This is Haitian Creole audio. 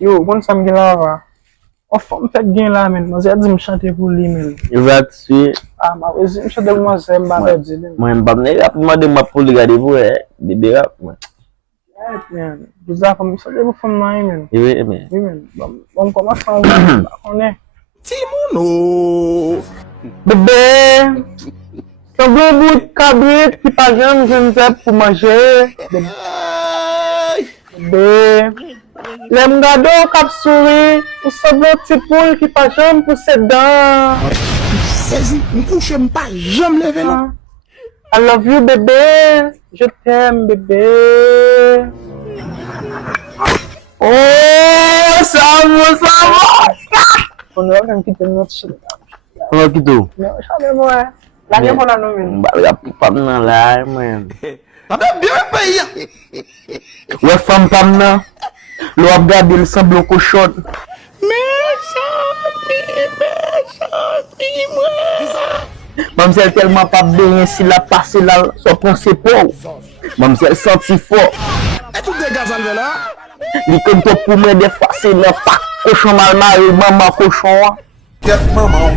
Yo, kon sa mgen la va. On fòm pet gen la men. Mwen zè di m chante pou li men. Exactly. Ah, ma wezi m chante pou mwen zè m ba di li. Mwen mbap ne rap mwen de ma pou li gade pou bebe rap mwen. Evet men. Bizar fòm chante pou fòm nan men. Oui men. Oui men. Bon koman san wè. Bakone. Timono. Bebe. Son blou bout kabrit ki pa jen zep pou manje. Bebe. Lem gado kap souri, ou sa blou ti poule ki pa jen pou se dan. Saisi, m couche m pas jamais lever là. I love you bébé, je t'aime bébé. Oh, ça va. On va quand quitter notre chez. On va quitter. Mais jamais moi. La vie pour la nomine. Bah la pam nan la man. Ça fait bien payer. Ouais femme pam nan. L'on a gardé le semblant cochon. Même si elle tellement pas bien si la passe là, son pensée pour. Même si elle senti fort. Et tout des gaz enlevé là. Il comme toi pour moi des fois c'est le pas cochon mal marié, maman cochon. Quête maman.